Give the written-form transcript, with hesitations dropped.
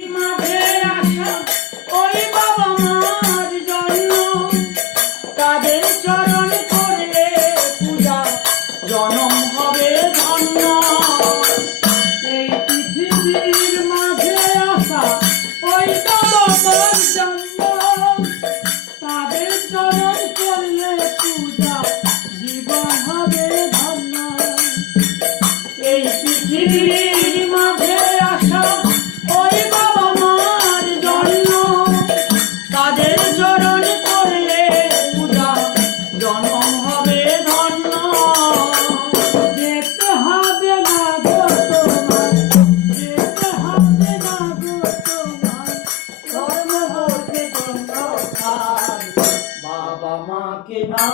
মাঝে আসা ওই বাবা মার জন্য তাদের চরণ করলে পূজা জনম হবে ধন্য। এই পৃথিবীর মাঝে আসা ওই বাবা মার জন্য তাদের চরণ করলে পূজা জীবন হবে ধন্য। এই পৃথিবীর মাঝে আসা ওই বাবা মার জন্য তাদের চরণ করলে পূজা জনম হবে ধন্য। যেতে হবে না গো তোমার, যেতে হবে না গো তোমার, ধর্ম হতে জন্য বাবা মাকে না